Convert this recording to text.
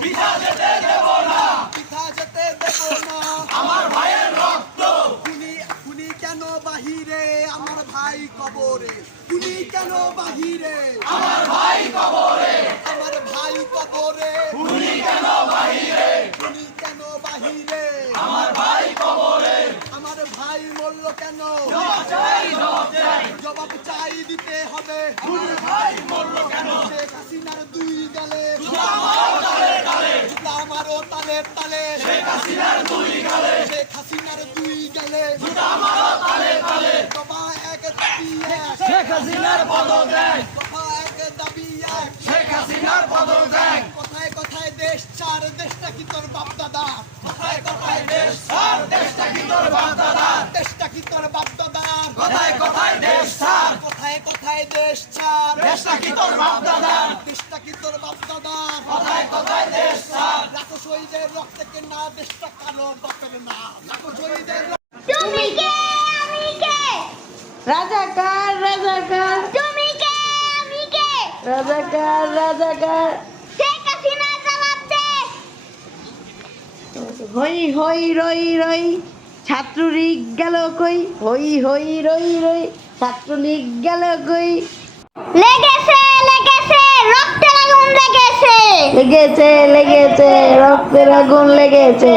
বৃথা যেতে দেব না, বৃথা যেতে দেব না। আমার ভাইয়ের রক্ত খুনি কেন বাহিরে, আমার ভাই কবরে। খুনি কেন বাহিরে, আমার ভাই কবরে, আমার ভাই কবরে। খুনি কেন বাহিরে, খুনি কেন বাহিরে, আমার ভাই কবরে, আমার ভাই মরল কেন, জবাব চাই, জবাব চাই, জবাব চাই দিতে হবে। খুনি ভাই মরল কেন, শেখ হাসিনার দুই গালে, জুতা মারো তালে তালে, জুতা মারো তালে তালে। শেখ হাসিনার দুই গালে, শেখ হাসিনার দুই গালে, জুতা মারো তালে তালে, দফা এক দাবি এক, শেখ হাসিনার পদত্যাগ, দফা এক দাবি এক। শেখ হাসিনার পদত্যাগ, কথায় কথায় দেশ ছাড়, দেশটা কি তোর বাপ দাদা, কথায় কথায় দেশ ছাড়, দেশটা কি তোর বাপ দাদার, দেশটা কি তোর বাপ দাদার। কথায় কথায় দেশ ছাড়, কথায় কথায় দেশ ছাড়, দেশটা কি তোর বাপ দাদার, দেশটা কি তোর বাপ দাদার। কথায় কথায় দেশ ছাড়, লাখো শহীদের রক্তে কেনা দেশটা কারো বাপের না। লাখো শহীদের তুমি কে আমি কে, রাজাকার রাজাকার তুমি কে আমি কে, রাজাকার রাজাকার শেখ হাসিনা জবাব দে। হই হই রই রই ছাত্রলীগ গেল কই, হই হই রই রই ছাত্রলীগ গেল কই। লেগেছে লেগেছে রক্তের আগুন লেগেছে, লেগেছে লেগেছে রক্তের আগুন লেগেছে,